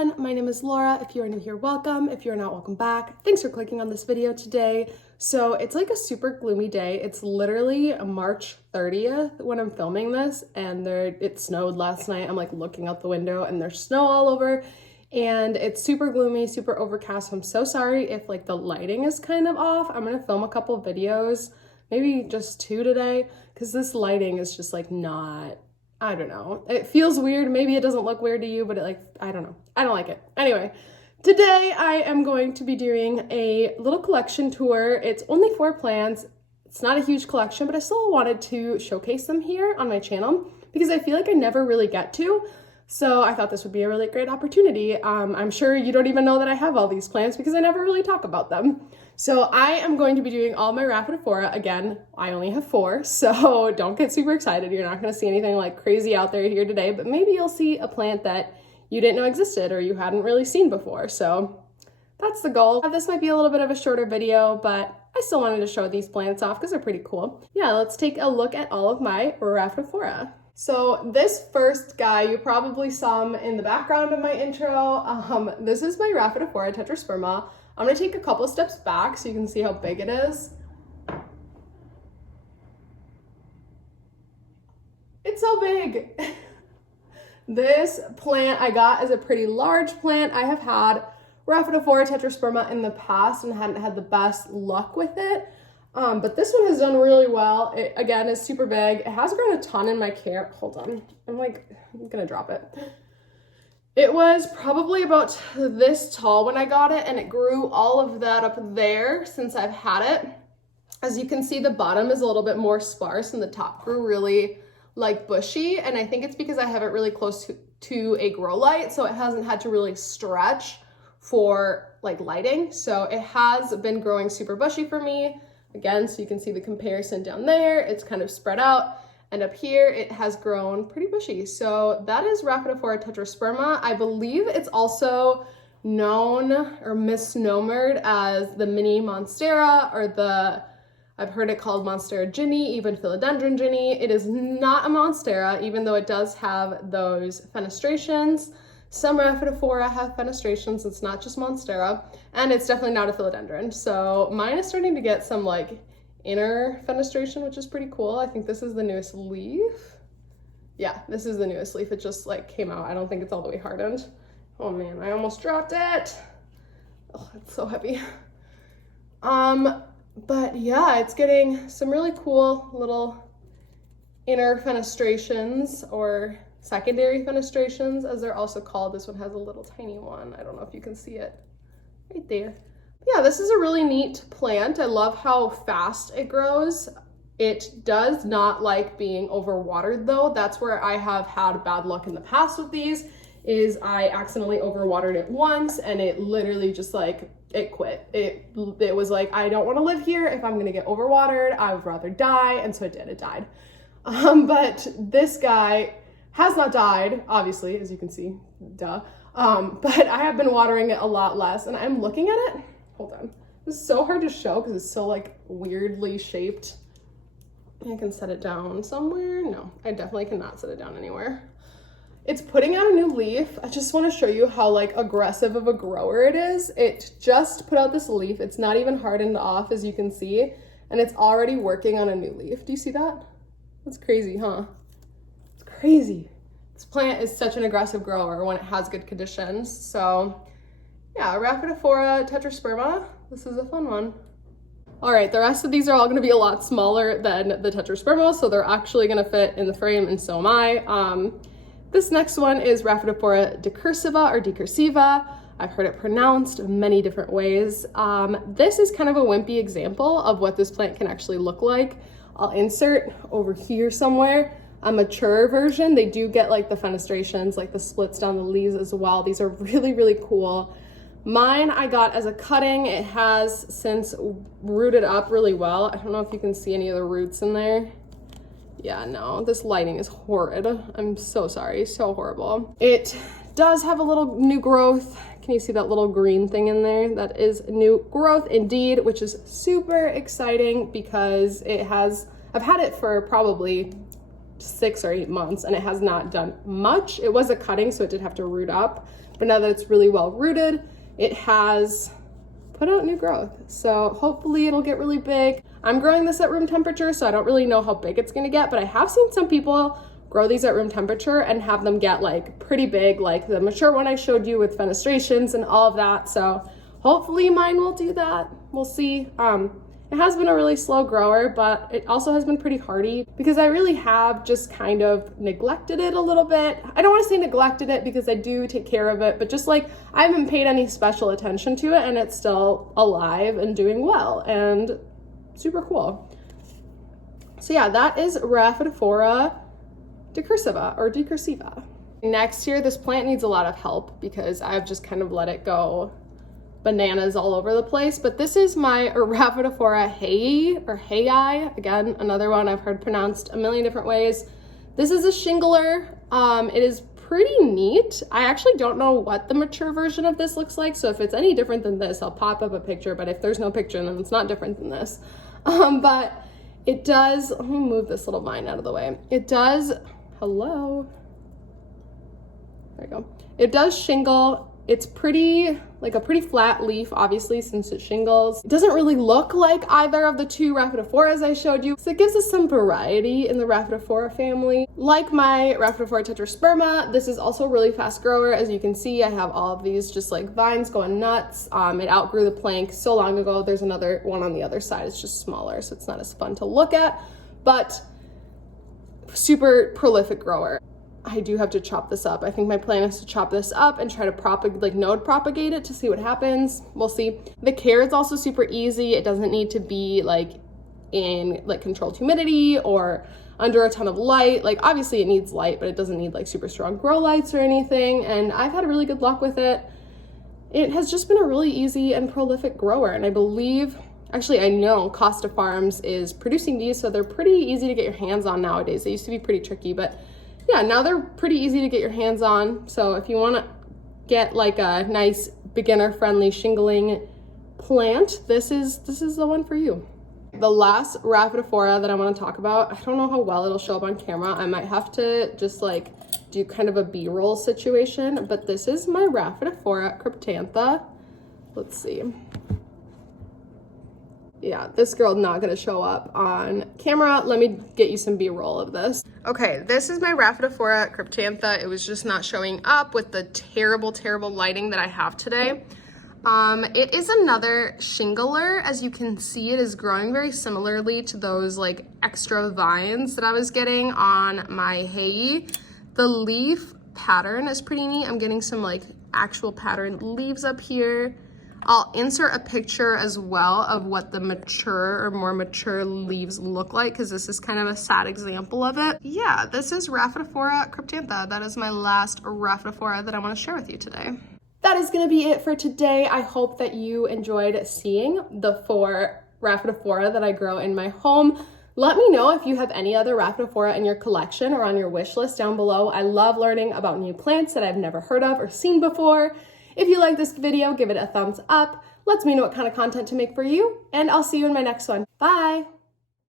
everyone, my name is Laura. If you are new here, welcome. If you're not, welcome back. Thanks for clicking on this video today. So it's like a super gloomy day. It's literally March 30th when I'm filming this, and it snowed last night. I'm like looking out the window and there's snow all over, and it's super gloomy, super overcast. I'm so sorry if like the lighting is kind of off. I'm gonna film a couple videos, maybe just 2 today, because this lighting is just like not, I don't know. It feels weird. Maybe it doesn't look weird to you, but I don't know. I don't like it. Anyway, today I am going to be doing a little collection tour. It's only 4 plants. It's not a huge collection, but I still wanted to showcase them here on my channel because I feel like I never really get to. So I thought this would be a really great opportunity. I'm sure you don't even know that I have all these plants because I never really talk about them. So I am going to be doing all my Raphidophora. Again, I only have 4, so don't get super excited. You're not gonna see anything like crazy out there here today, but maybe you'll see a plant that you didn't know existed or you hadn't really seen before. So that's the goal. This might be a little bit of a shorter video, but I still wanted to show these plants off because they're pretty cool. Yeah, let's take a look at all of my Raphidophora. So this first guy, you probably saw him in the background of my intro. This is my Raphidophora tetrosperma. I'm gonna take a couple steps back so you can see how big it is. It's so big. This plant I got is a pretty large plant. I have had Raphidophora tetrosperma in the past and hadn't had the best luck with it. But this one has done really well. It, again, is super big. It has grown a ton in my care. Hold on. I'm gonna drop it. It was probably about this tall when I got it, and it grew all of that up there since I've had it. As you can see, the bottom is a little bit more sparse and the top grew really like bushy, and I think it's because I have it really close to a grow light, so it hasn't had to really stretch for like lighting. So it has been growing super bushy for me. Again, so you can see the comparison down there, it's kind of spread out, and up here it has grown pretty bushy. So that is Raphidophora tetrosperma. I believe it's also known or misnomered as the mini monstera, or I've heard it called monstera ginny, even philodendron ginny. It is not a monstera, even though it does have those fenestrations. Some Raphidophora have fenestrations, it's not just monstera, and it's definitely not a philodendron. So mine is starting to get some like inner fenestration, which is pretty cool. I think this is the newest leaf. Yeah, this is the newest leaf. It just like came out. I don't think it's all the way hardened. Oh man, I almost dropped it. Oh, it's so heavy. But yeah, it's getting some really cool little inner fenestrations, or secondary fenestrations as they're also called. This one has a little tiny one. I don't know if you can see it right there. Yeah, this is a really neat plant. I love how fast it grows. It does not like being overwatered though. That's where I have had bad luck in the past with these, is I accidentally overwatered it once and it literally just like, it quit. It was like, I don't want to live here. If I'm gonna get overwatered, I would rather die. And so it did, it died. But this guy has not died, obviously, as you can see, duh. But I have been watering it a lot less, and I'm looking at it. Hold on. This is so hard to show because it's so like weirdly shaped. I can set it down somewhere. No, I definitely cannot set it down anywhere. It's putting out a new leaf. I just want to show you how like aggressive of a grower it is. It just put out this leaf. It's not even hardened off, as you can see, and it's already working on a new leaf. Do you see that? That's crazy, huh? It's crazy. This plant is such an aggressive grower when it has good conditions. So yeah, Raphidophora tetrosperma, this is a fun one. All right, the rest of these are all gonna be a lot smaller than the tetrosperma, so they're actually gonna fit in the frame, and so am I. This next one is Raphidophora decorciva. I've heard it pronounced many different ways. This is kind of a wimpy example of what this plant can actually look like. I'll insert over here somewhere a mature version. They do get like the fenestrations, like the splits down the leaves as well. These are really, really cool. Mine I got as a cutting. It has since rooted up really well. I don't know if you can see any of the roots in there. Yeah, no, this lighting is horrid. I'm so sorry, so horrible. It does have a little new growth. Can you see that little green thing in there? That is new growth indeed, which is super exciting because I've had it for probably 6 or 8 months and it has not done much. It was a cutting, so it did have to root up, but now that it's really well rooted, it has put out new growth. So hopefully it'll get really big. I'm growing this at room temperature, so I don't really know how big it's gonna get, but I have seen some people grow these at room temperature and have them get like pretty big, like the mature one I showed you with fenestrations and all of that. So hopefully mine will do that. We'll see. It has been a really slow grower, but it also has been pretty hardy because I really have just kind of neglected it a little bit. I don't want to say neglected it because I do take care of it, but just like I haven't paid any special attention to it and it's still alive and doing well and super cool. So yeah, that is Raphidophora decorciva. Next here, this plant needs a lot of help because I've just kind of let it go bananas all over the place, but this is my Raphidophora hayi, again, another one I've heard pronounced a million different ways. This is a shingler. It is pretty neat. I actually don't know what the mature version of this looks like, so if it's any different than this, I'll pop up a picture, but if there's no picture, then it's not different than this. But it does, let me move this little vine out of the way. It does, hello. There you go. It does shingle. It's pretty, like a pretty flat leaf, obviously, since it shingles. It doesn't really look like either of the two Raphidophoras I showed you, so it gives us some variety in the Raphidophora family. Like my Raphidophora tetrosperma, this is also a really fast grower. As you can see, I have all of these just like vines going nuts. It outgrew the plank so long ago. There's another one on the other side. It's just smaller, so it's not as fun to look at, but super prolific grower. I do have to chop this up. I think my plan is to chop this up and try to node propagate it to see what happens. We'll see. The care is also super easy. It doesn't need to be like in like controlled humidity or under a ton of light. Like obviously it needs light, but it doesn't need like super strong grow lights or anything. And I've had really good luck with it. It has just been a really easy and prolific grower. And I believe, actually I know Costa Farms is producing these, so they're pretty easy to get your hands on nowadays. They used to be pretty tricky, but yeah, now they're pretty easy to get your hands on. So if you want to get like a nice beginner friendly shingling plant, this is the one for you. The last Raphidophora that I want to talk about, I don't know how well it'll show up on camera. I might have to just like do kind of a B-roll situation, but this is my Raphidophora kryptantha. Let's see. Yeah, this girl not gonna show up on camera. Let me get you some B-roll of this. Okay, this is my Raphidophora kryptantha. It was just not showing up with the terrible, terrible lighting that I have today. It is another shingler. As you can see, it is growing very similarly to those like extra vines that I was getting on my hayi. The leaf pattern is pretty neat. I'm getting some like actual patterned leaves up here. I'll insert a picture as well of what the mature or more mature leaves look like, because this is kind of a sad example of it. Yeah, this is Raphidophora kryptantha. That is my last Raphidophora that I want to share with you today. That is going to be it for today. I hope that you enjoyed seeing the 4 Raphidophora that I grow in my home. Let me know if you have any other Raphidophora in your collection or on your wish list down below. I love learning about new plants that I've never heard of or seen before. If you like this video, give it a thumbs up. Let me know what kind of content to make for you, and I'll see you in my next one. Bye!